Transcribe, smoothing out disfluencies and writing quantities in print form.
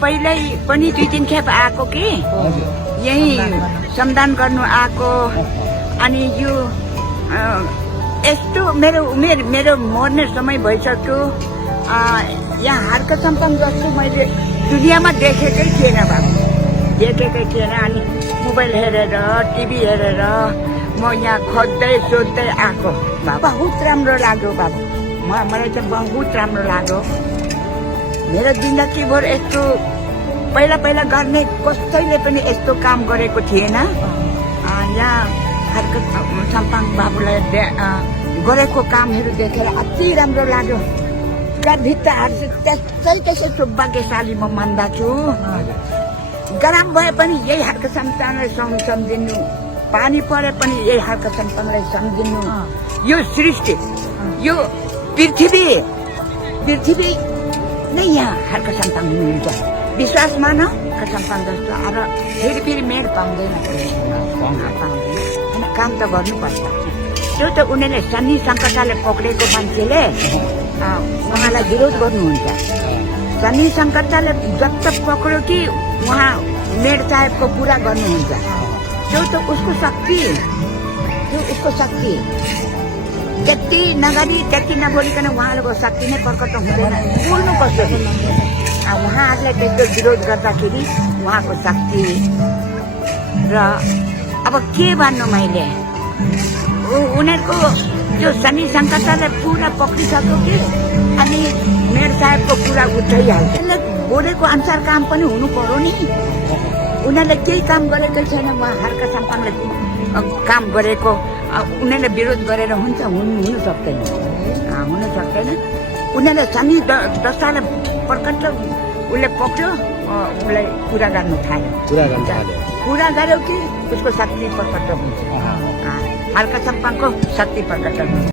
पहिल्यै पनि 2-3 खेप आएको कि यही श्रमदान गर्नु आएको। अनि यो यस्तो मेरो उमेर मेरो मर्ने समय भइसक्यो। यहाँ हार्का सम्पन्न जस्तो मैले दुनियाँमा देखेकै थिएन बाबु, देखेकै थिएन। अनि मोबाइल हेरेर टिभी हेरेर म यहाँ खोज्दै सोध्दै आएको। बहुत राम्रो लाग्यो बाबु, मलाई चाहिँ बहुत राम्रो लाग्यो। मेरो जिन्दगीभर यस्तो पहिला पहिला गर्ने कसैले पनि यस्तो काम गरेको थिएन। यहाँ हार्का सम्पन्न बाबुलाई गरेको कामहरू देखेर अति राम्रो लाग्यो। भित्ताहरू त्यसै सौभाग्यशाली म मान्दछु। गरम भए पनि यही हार्का सम्पन्नलाई सम्झिनु, पानी परे पनि यही हार्का सम्पन्नलाई सम्झिनु। यो सृष्टि, यो पृथ्वी नै यहाँ हार्का सम्पन्न हुनुहुन्छ। विश्वास मान हार्का सम्पन्न जस्तो। र फेरि मेड पाउँदैन, काम त गर्नुपर्छ। त्यो त उनीहरूले शनि सङ्कटाले पक्रेको मान्छेले उहाँलाई विरोध गर्नुहुन्छ। शनि सङ्कटाले जब पक्र्यो कि उहाँ मेड साहेबको पुरा गर्नुहुन्छ। त्यो त उसको शक्ति, त्यो उसको शक्ति। त्यति नगरी त्यति नबोलिकन उहाँहरूको शक्ति नै प्रकट हुँदैन। बोल्नु कसरी? उहाँहरूले त्यस्तो विरोध गर्दाखेरि उहाँको शक्ति। र अब के भन्नु मैले, उनीहरूको त्यो शनि सङ्कटलाई पुरा पक्रिसक्यो कि अनि मेयर साहेबको पुरा उठाइहाल्छ। बोलेको अनुसार काम पनि हुनु पर्यो नि। उनीहरूले केही काम गरेकै छैन। उहाँ हार्का सम्पन्नले काम गरेको उनीहरूले विरोध गरेर हुन्छ? हुनु सक्दैन, हुन सक्दैन। उनीहरूले शनि दशालाई प्रकट उसले पक्र्यो, उसलाई पुरा गर्नु थाल्यो। पुरा गर्यो कि उसको शक्ति प्रकट हुन्छ। हार्का सम्पन्नको शक्ति प्रकट हुन्छ।